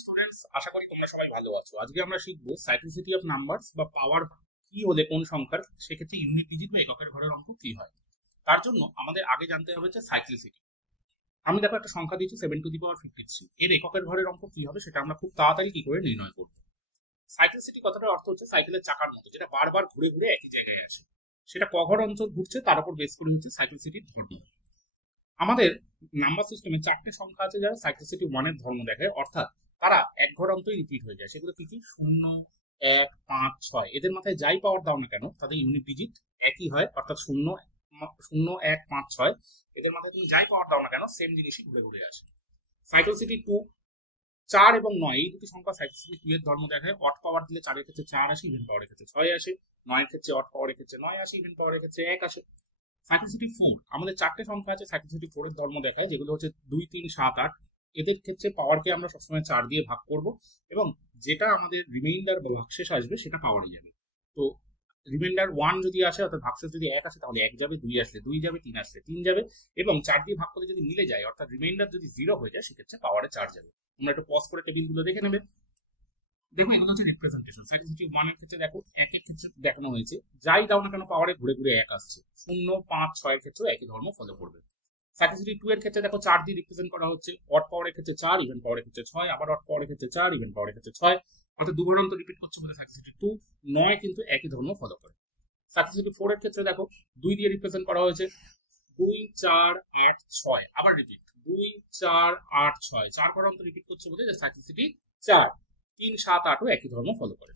Students, আশা করি তোমরা সবাই ভালো আছো। আজকে আমরা শিখবো সাইক্লিসিটি অফ নাম্বারস বা পাওয়ার কি হলে কোন সংখ্যার সেক্ষেত্রে ইউনিট ডিজিট বা এককের ঘরের অঙ্ক কি হয়। তার জন্য আমাদের আগে জানতে হবে যে সাইক্লিসিটি। আমি দেখো একটা সংখ্যা দিয়েছি 7^53, এর এককের ঘরের অঙ্ক কি হবে সেটা আমরা খুব তাড়াতাড়ি কি করে নির্ণয় করব। সাইক্লিসিটি কথাটার অর্থ হচ্ছে সাইকেলের চাকার মতো, যেটা বারবার ঘুরে ঘুরে একই জায়গায় আসে। সেটা কঘর অঞ্চল ঘুরছে তার উপর বেস করে হচ্ছে সাইক্লিসিটির ধর্ম। আমাদের নাম্বার সিস্টেমে 4টে সংখ্যা আছে যারা সাইক্লিসিটি 1-এর ধর্ম দেখায়, অর্থাৎ তারা এক ঘর অন্তরই রিপিট হয়ে যায়। সেগুলো কি কি? 0, 1, 5, 6। এদের মাথায় যাই পাওয়ার দাও না কেন তাদের ইউনিট ডিজিট একই হয়, অর্থাৎ 0, 0, 1, 5, 6 এদের মাথায় তুমি যাই পাওয়ার দাও না কেন সেম জিনিসই ঘুরে ঘুরে আসে। সাইক্লিসিটি 2, 4 এবং 9 এই দুটি সংখ্যা সাইক্লিসিটি 2 এর ধর্ম দেখায়। অড পাওয়ার দিলে 4 এর ক্ষেত্রে 4 আসে, ইভেন পাওয়ারের ক্ষেত্রে 6 আসে, 9 এর ক্ষেত্রে অড পাওয়ারের ক্ষেত্রে 9 আসে, ইভেন পাওয়ারের ক্ষেত্রে 1 আসে। সাইক্লিসিটি 4, আমাদের 4টে সংখ্যা আছে সাইক্লিসিটি 4 এর ধর্ম দেখায়, যেগুলো হচ্ছে 2, 3, 7, 8। এদের ক্ষেত্রে পাওয়ারকে আমরা সবসময় 4 দিয়ে ভাগ করব এবং যেটা আমাদের রিমাইন্ডার বা ভাগশেষ আসবে সেটা পাওয়ারে যাবে। তো রিমাইন্ডার 1 যদি আসে, অর্থাৎ ভাগশেষ যদি 1 আসে তাহলে 1 যাবে, 2 আসলে 2 যাবে, 3 আসলে 3 যাবে এবং 4 দিয়ে ভাগ করে যদি মিলে যায়, অর্থাৎ রিমাইন্ডার যদি 0 হয়ে যায় সেক্ষেত্রে পাওয়ারে 4 যাবে। তোমরা একটু পজ করে টেবিলগুলো দেখে নেবে। দেখো এগুলো হচ্ছে রিপ্রেজেন্টেশন। সাইক্লিসিটি 1 এর ক্ষেত্রে দেখো 1 এর ক্ষেত্রে দেখানো হয়েছে যাই দাও না কেন পাওয়ারে ঘুরে ঘুরে 1 আসছে। 0, 5, 6 এর ক্ষেত্রে একই ধর্ম ফলো করবে। সাইক্লিসিটি 2 এর ক্ষেত্রে দেখো 4 দিয়ে রিপ্রেজেন্ট করা হচ্ছে। অড পাওয়ারের ক্ষেত্রে 4, ইভেন পাওয়ারের ক্ষেত্রে 6, আবার অড পাওয়ারের ক্ষেত্রে 4, ইভেন পাওয়ারের ক্ষেত্রে 6, অর্থাৎ দুবার অন্তর রিপিট করছে বলে সাইক্লিসিটি 2। 9 কিন্তু একই ধর্ম ফলো করে। সাইক্লিসিটি 4 এর ক্ষেত্রে দেখো 2 দিয়ে রিপ্রেজেন্ট করা হয়েছে। 2, 4, 8, 6, আবার রিপিট 2, 4, 8, 6, 4 ঘর অন্তর রিপিট করছে বলে সাইক্লিসিটি 4। 3, 7, 8ও একই ধর্ম ফলো করে।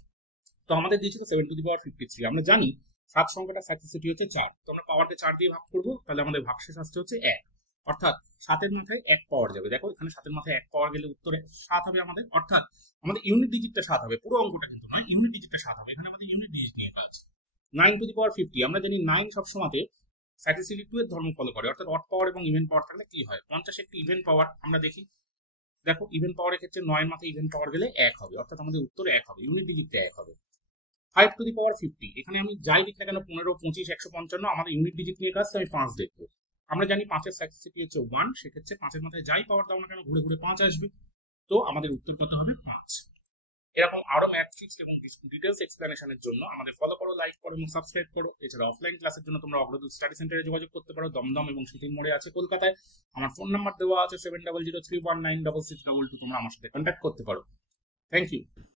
তো আমাদের দিয়েছিল 7^53। আমরা জানি 7 সংখ্যাটা সাইক্লিসিটি হচ্ছে 4। তো আমরা পাওয়ারকে 4 দিয়ে ভাগ করবো, তাহলে আমাদের ভাগশেষ আসছে হচ্ছে 1, অর্থাৎ 7-এর মাথায় 1 পাওয়ার যাবে। দেখো এখানে 7-এর মাথায় 1 পাওয়ার গেলে উত্তরে 7 হবে আমাদের, অর্থাৎ আমাদের ইউনিট ডিজিটটা 7 হবে। পুরো অঙ্কটা কিন্তু নয়, ইউনিট ডিজিটটা 7 হবে। এখানে আমাদের ইউনিট ডিজিট নিয়ে কাজ। 9^50, আমরা জানি 9 সবসময় সাইক্লিসিটি 2 এর ধর্ম ফলো করে, অর্থাৎ অড পাওয়ার এবং ইভেন পাওয়ার থাকলে কি হয়? 50 একটি ইভেন পাওয়ার। আমরা দেখি, দেখো ইভেন পাওয়ারের ক্ষেত্রে 9 এর মাথায় ইভেন পাওয়ার গেলে 1 হবে, অর্থাৎ আমাদের উত্তর 1 হবে, ইউনিট ডিজিটটা 1 হবে। 5^50, এখানে আমি যাই লিখি না কেন 15, 25, 155, আমাদের ইউনিট ডিজিট নিয়ে কাজ, আমি 5 দেখবো। আমরা জানি 5-এর সাইক্লিসিটি হচ্ছে 1, সেক্ষেত্রে 5-এর মাথায় যাই পাওয়ার দাও না কেন ঘুরে ঘুরে 5 আসবে। তো আমাদের উত্তর কত হবে? 5। এরকম আরো ম্যাথ্রিক্স এবং ডিটেলস এক্সপ্লেনেশনের জন্য আমাদের ফলো করো, লাইক করো এবং সাবস্ক্রাইব করো। এছাড়া অফলাইন ক্লাসের জন্য তোমরা অগ্রদূত স্টাডি সেন্টারে যোগাযোগ করতে পারো, দমদম এবং শীতিল মোড়ে আছে কলকাতায়। আমার ফোন নাম্বার দেওয়া আছে 7003196622। তোমরা আমার সাথে কন্ট্যাক্ট করতে পারো। Thank you.